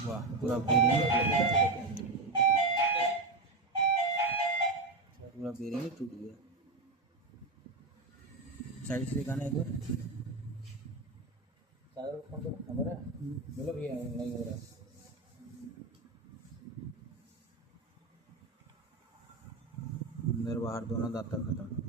वाह, पूरा बेरिंग पूरा बेरिंग ही टूट गया। साइड से दिखाना एक बार। हमारा बोलो भैया नहीं हो रहा। अंदर बाहर दोनों दांत खत्म।